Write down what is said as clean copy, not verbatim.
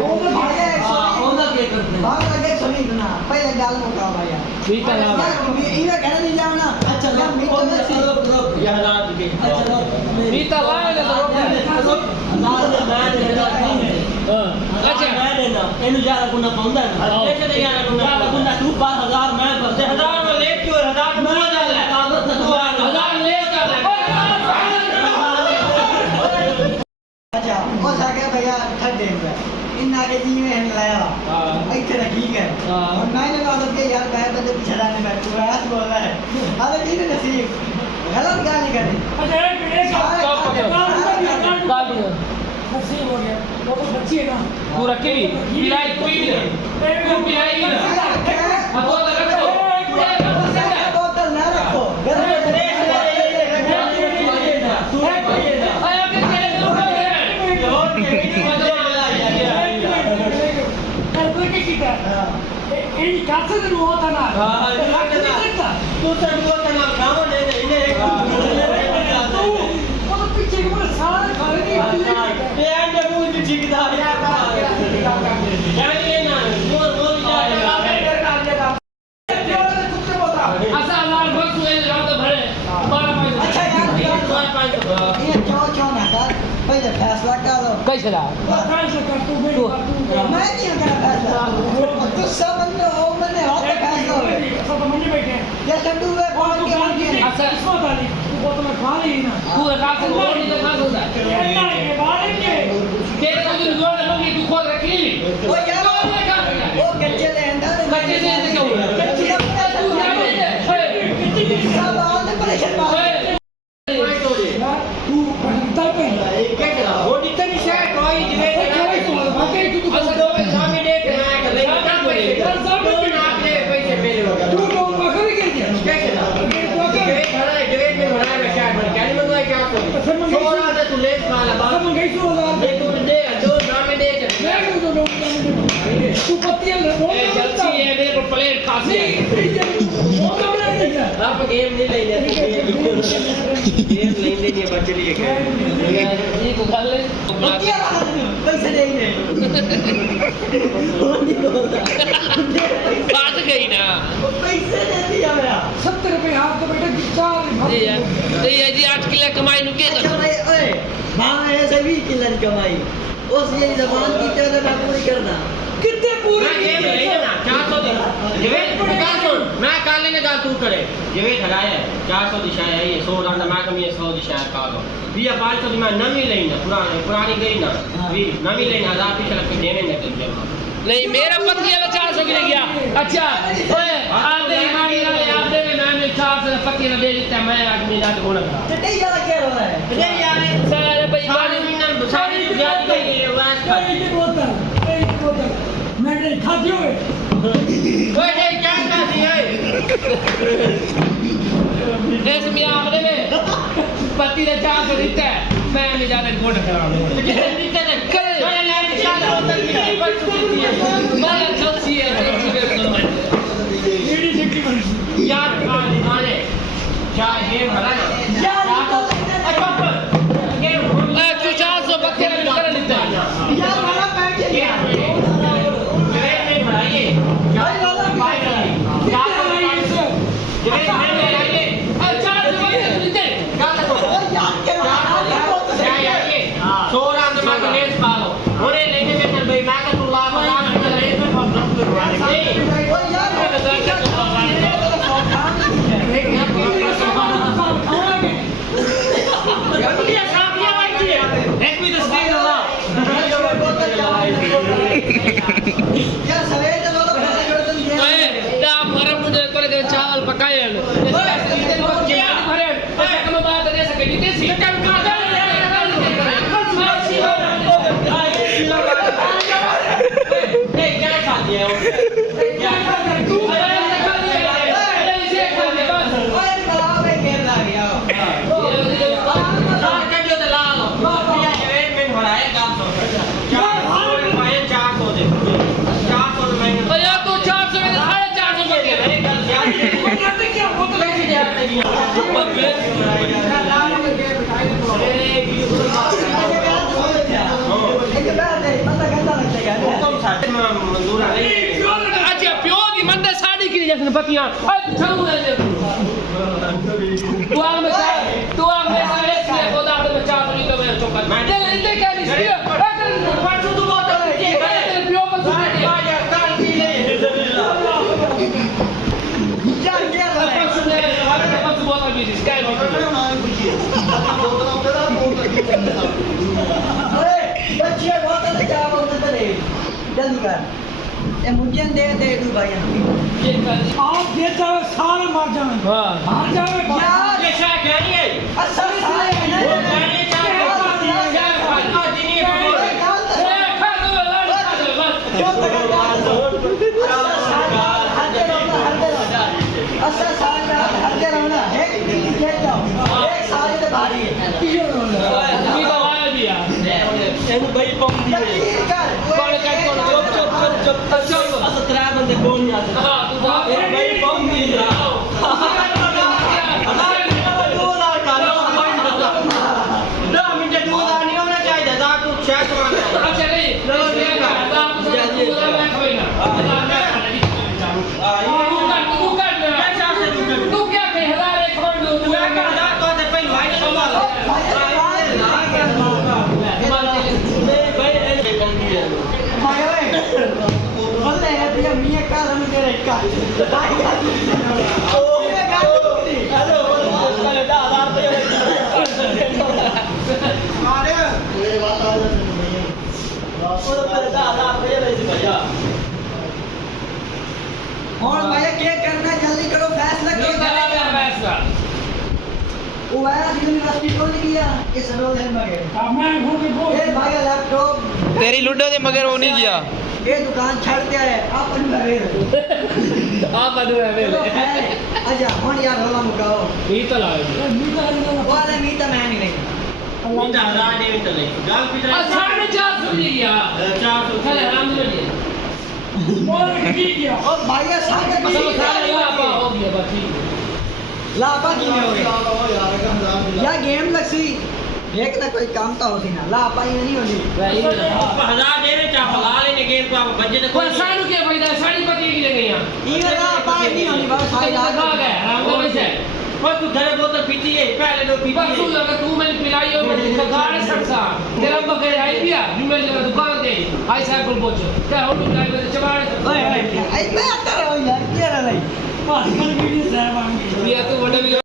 ਉਹਦਾ ਕੀ ਕਰਦੇ ਬਾਹਰ ਲੱਗੇ ਸੁਣੀ ਨਾ ਪਹਿਲੇ ਗੱਲ ਮੁਕਾ ਭਾਈ ਮੀਟਾ ਲਾ ਇਹਦਾ ਕਹਿਣਾ ਨਹੀਂ ਜਾਣਾ ਅੱਛਾ ਰੁਕ ਯਾਰ ਰਾਤ ਕੇ ਅੱਛਾ ਮੀਟਾ ਲਾ ਇਹਦਾ ਤਾਂ ਰੋਕ ਅੱਛਾ ਮੈਂ ਦੇਣਾ ਇਹਨੂੰ ਯਾਰ ਗੁਣਾ ਪਾਉਂਦਾ ਨਾ ਇਹ ਤੇ ਯਾਰ ਗੁਣਾ ਤੂੰ 5000 ਮੈਂ ਭਰਦੇ 1000 ਮੈਂ ਲੈ ਕਿਉਂ 1000 ਮੈਂ ਜਾ ਲੈ ਕਾਗਜ਼ ਤੂੰ 1000 ਲੈ ਕਰ ਲੈ ਅੱਛਾ ਉਹ ਸਾਕੇ ਭਈਆ ਠੱਡੇ ਪਿਆ ਇੰਨਾ ਕੇ ਜੀਵੇਂ ਹਨ ਲਾਇਆ ਹਾਂ ਇੱਥੇ ਰੱਖੀ ਗਏ ਹਾਂ ਮੈਂ ਨੇ ਆਦਤ ਕੇ ਯਾਰ ਮੈਂ ਬੰਦੇ ਪਿੱਛੇ ਲਾਣੇ ਮੈਂ ਪੂਰਾ ਹੱਥ ਬੋਲ रहा है हाले जी ने नसीब गलत गाल नहीं करनी अच्छा एक काट दिया नसीब हो गया वो तो बच्ची है ना तू रखे भी पिलाई कोई भी नहीं तू पिलाई ना अब वो रखो बोतल ना रखो घर में कैसे दिन हुआ था ना तू तो वो करना काम नहीं इन्हें एक वो तो पीछे के पूरे सारे खाली नहीं ये अंडे मुंह में चिकदा यार ये ना बोल जाएगा ऐसा लाल बस हुए रात भरे 12 अच्छा यार ये जो ना कर पहले फैसला करो कैसे रहा मैं नहीं कर फैसला तू सब हो मैंने हाथ फैसला हो सब मंडी बैठे ये संडू में फोन के अच्छा इसको डाली तू वो तो मैं खा ली ना तू रात को नहीं देखा होता है ये बाहर के तेरे को जो जोड़ लोगी तू खोल रखी ओ यार वो कच्चे ले अंदर कच्चे से क्यों कच्चे तू यार सब आते परेशान बात तू बनता पे वो जितनी शायद कोई जितने बाकी तू असल में सामने देख रहा है लेकिन क्या करेगा तू आपने पैसे मेरे हो तू तो बकरी के दिया कैसे ना डेट में भरा है शायद भर क्या नहीं मंगवाया क्या करो छोड़ा था तू लेट वाला बात सब गई तो ये तू दे दो सामने दे मैं तो लोग तू पत्तियां ले जल्दी है मेरे को प्लेट खासी वो तो नहीं है आप गेम नहीं लेने गेम लेने नहीं बच्चे लिए ये को कर ले क्या पैसे नहीं बात गई ना पैसे नहीं दिया मेरा 70 रुपए हाथ तो बेटा कितना ये जी 8 किलो कमाई नु के अच्छा भाई ओए भाग ऐसे भी किलन कमाई उस ये जबान की तरह मैं पूरी करना कितने पूरे मैं गेम लेने ना 400 दे जवेद का सुन मैं काले ने गा तू करे जवेद हराया 400 दिशाएं है ये 100 रन मैं कम ये 100 दिशाएं का दो ये 500 मैं नवी लेना पुरानी गई ना भी नवी लेना 1000 पीछे रख के देने निकल गया नहीं मेरा पति वाला 400 के ले गया अच्छा ओए आप दे मांगी ना आप दे मैं 400 पति ने दे देता मैं आदमी ना होना चटे यार क्या हो रहा है अरे यार सारे सारी भाई मीना सारी जात गई है वास ये बोतल मैं नहीं खाती हुए ओए ये क्या खाती है इसमें आप दे पति ने 400 देता है मैं नहीं जाने गोड़ करा ले कितने तक करे मैं लेने चाहता हूं तक पर चुकी है मैं चलती है एडी सिक्की यार आने चाय गेम हरा ना यार अच्छा गेम तू 400 बक्के में कर लेता है यार वाला पैक किया जवेद में भराइए भाई वाला बाय करिए क्या जवेद में भराइए अच्छा तो देते क्या करो यार क्या यार ये 100 रन में लेस पालो होने लेने में चल भाई मैं का तू ला बना लेस में प्रॉब्लम करवाने नहीं ओ यार ये साफ ये बात है let me the stay allow यार सवेरे तो लोग पैसे जोड़ देंगे ओए दाम भरे मुझे करे चावल पकाए भरे कम बात दे सके नीति सी क्या खा दिया क्या तू ओए तालाब में खेल आ गया ला के जो ला लो भैया जवेद में भराए काम तो 400 दे 400 रुपए भैया तो 400 में 450 में क्या वो तो कैसे जाते एक बार नहीं पता कैसा लगता है बतियां ठरू दे तू आग में सारे से खुदा के बच्चा तो नहीं तो मैं चौका मैं इतने क्या नहीं परसों तू बहुत के तेरे पियो को सुन के यार काल की ले यार क्या कर रहा है परसों ने हमारे पास बहुत अभी स्काई में अरे बच्चे बहुत अच्छा जा बहुत तेरे जल्दी कर ये मुझे दे तू भाई ये कर आप ये जावे सारे मर जावे हां हार जावे यार ये शाह कह रही है अच्छा सारे नहीं और भैया क्या करना जल्दी करो फैसला करो फैसला वो आया यूनिवर्सिटी खोल दिया इस रोल है मगर मैं घूम के ये भाई लैपटॉप तेरी लुड्डो दे मगर वो नहीं गया ये दुकान छड़ के आए आप अनवे आप अनु है मेरे अच्छा हुन यार रोला मुकाओ ये तो लाए वाले मीता मैं नहीं नहीं मीता हजार दे तो ले गाल पिटरा 450 सुन लिया 400 चले आराम से ले और ठीक है और भैया सारे सब सारे लापा हो गया बस ठीक लापा की में हो गया या गेम लक्सी एक ना कोई काम तो होती ना लापा ही नहीं होती है हजार दे रे चा पगा लेने गेम को आप बजट को कोई साड़ू के फायदा साड़ी पति की ले गई यहां ये लापा ही नहीं होती बस सारी खा लाख गए आराम से वैसे बस तू घर बोतल पीती है पहले तो पीती बस तू लगा तू मैंने पिलाई हो मैं गाड़ी सटसा तेरा बगैर आई दिया जुमेल लगा दुकान दे आई साहब को पहुंचो क्या हो तुम ड्राइवर चबाड़े ओए ओए आई मैं अंदर हो यार क्या रहा है पास कर वीडियो साहब आएंगे ये तो बड़े